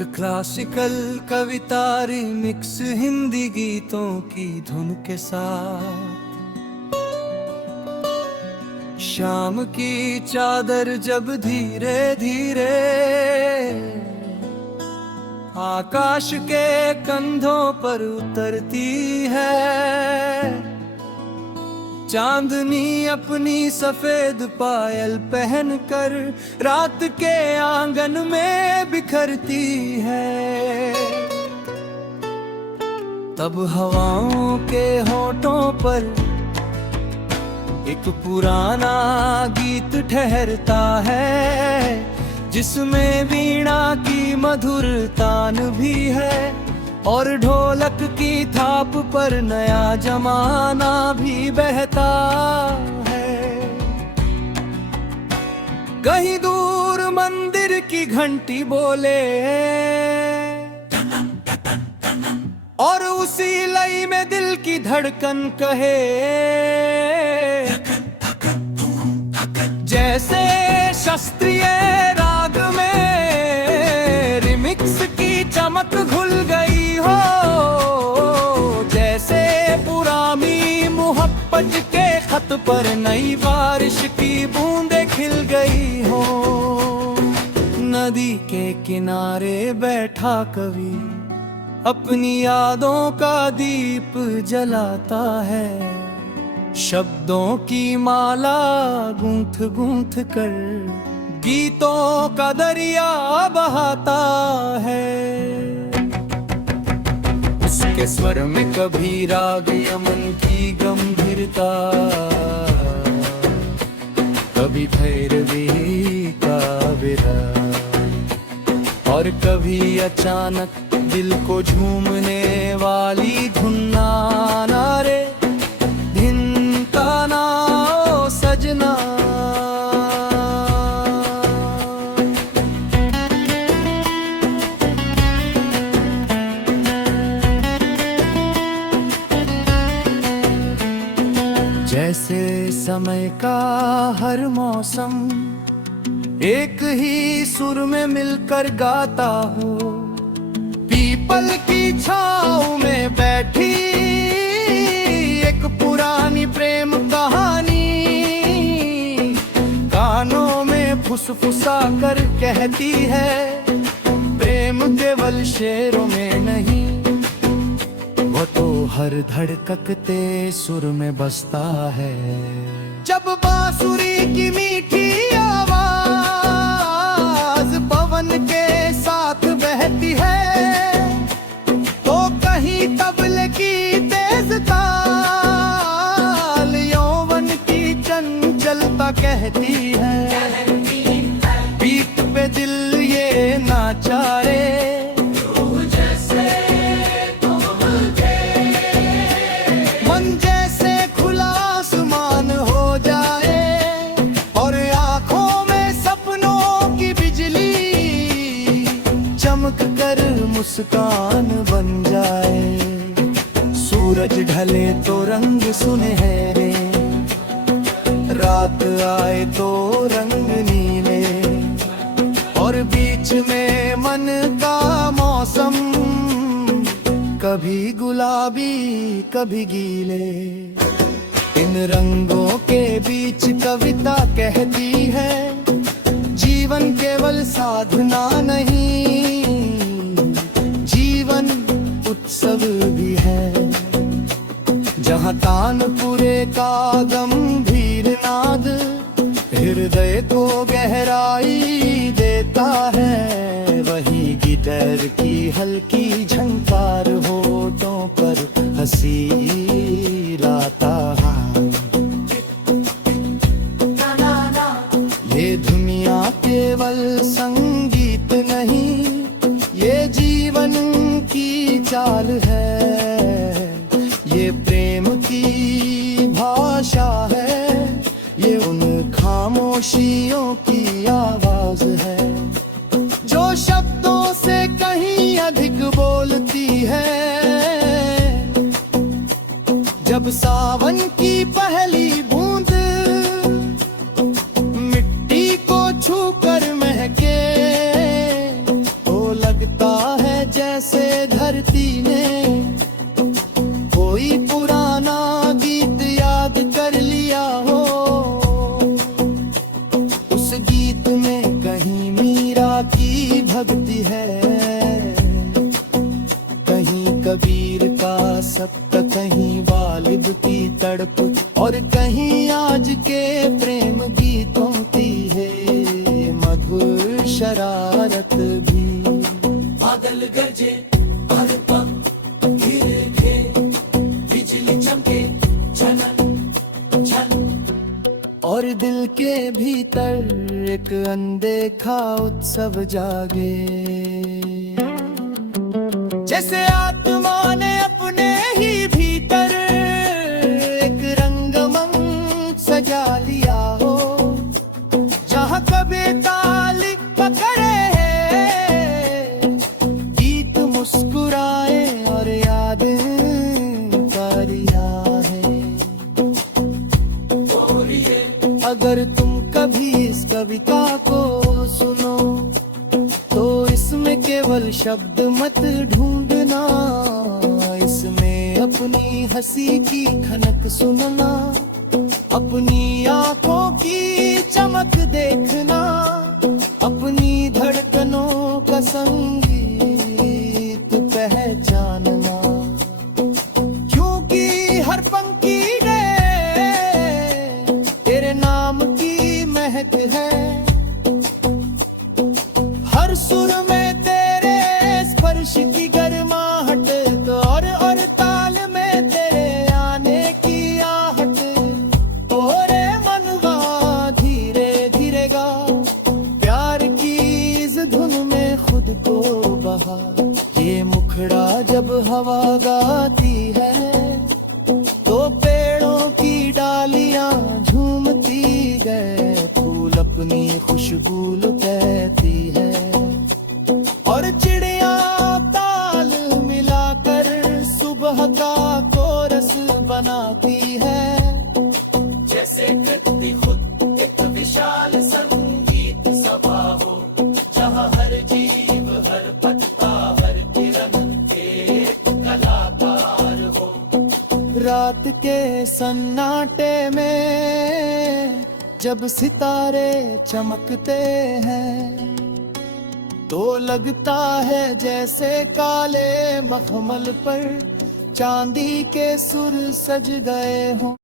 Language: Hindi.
एक क्लासिकल कविता रिमिक्स हिंदी गीतों की धुन के साथ। शाम की चादर जब धीरे धीरे आकाश के कंधों पर उतरती है, चांदनी अपनी सफेद पायल पहनकर रात के आंगन में बिखरती है। तब हवाओं के होठों पर एक पुराना गीत ठहरता है, जिसमें वीणा की मधुर तान भी है और ढोलक की थाप पर नया जमाना भी बहता है। कहीं दूर मंदिर की घंटी बोले और उसी लय में दिल की धड़कन कहे, जैसे शास्त्रीय राग में रिमिक्स की चमक घुल गई हो, जैसे पुरानी मोहब्बत के खत पर नई बारिश की बूंदें खिल गई हो। नदी के किनारे बैठा कवि अपनी यादों का दीप जलाता है, शब्दों की माला गूंथ गूंथ कर गीतों का दरिया बहाता है। उसके स्वर में कभी राग यमन की गंभीरता, कभी भैरवी का विरह और कभी अचानक दिल को झूमने वाली धुन नारे धिनता ना ओ सजना। जैसे समय का हर मौसम एक ही सुर में मिलकर गाता हो, पीपल की छाँव में बैठी एक पुरानी प्रेम कहानी कानों में फुसफुसा कर कहती है, प्रेम केवल शेरों में नहीं, वो तो हर धड़कते सुर में बसता है। जब बांसुरी की मीठी आवाज पवन के साथ बहती है, तो कहीं तबले की तेज ताल यौवन की चंचलता कहती है, पीठ पे दिल ये नाचारे कर मुस्कान बन जाए। सूरज ढले तो रंग सुनहरे, रात आए तो रंग नीले और बीच में मन का मौसम कभी गुलाबी कभी गीले। इन रंगों के बीच कविता कहती है, जीवन केवल साधना नहीं, उत्सव भी है, जहाँ तानपुरे का गंभीर नाद हृदय को गहराई देता है, वही गिटार की हल्की झंकार होठों पर हंसी लाता है। ये दुनिया केवल संगीत नहीं, ये जीवन की चाल है, ये प्रेम की भाषा है, ये उन खामोशियों की आवाज है, जो शब्दों से कहीं अधिक बोलती है। जब सावन की पहली बूंद मिट्टी को छूकर महके, तो लगता सी तड़प और कहीं आज के प्रेम गीतों की है मधुर शरारत भी। बादल गरजे हर पल गिरखे, बिजली चमके झनन झन, और दिल के भीतर एक अनदेखा उत्सव जागे, जैसे आत्मा ने अपने ही भीतर एक रंगमंच सजा लिया हो, जहाँ कभी ताली पकड़े गीत मुस्कुराए और यादें तारिया है। अगर तुम कभी इस कविता को सुनो तो इसमें केवल शब्द मत ढूंढना, इसमें अपनी हंसी की खनक सुनना, अपनी आंखों की चमक देखना, अपनी धड़कनों का संगीत पहचानना, क्योंकि हर पंक्ति में तेरे नाम की महक है, हर सुर में तेरे स्पर्श की गर्माहट, तो और ताल में तेरे आने की आहट, ओरे मनवा धीरे धीरे गा प्यार की इस धुन में खुद को बहा। ये मुखड़ा जब हवा गाती है तो पेड़ों की डालियां झूमती गए, फूल अपनी खुशबू लुटाती है और चिड़िया ताल मिलाकर सुबह का कोरस बनाती है। जैसे कृति खुद एक विशाल संगीत सभा हो, जहाँ हर जीव हर पत्ता हर किरण एक कलाकार हो। रात के सन्नाटे में जब सितारे चमकते हैं तो लगता है जैसे काले मखमल पर चांदी के सुर सज गए हों।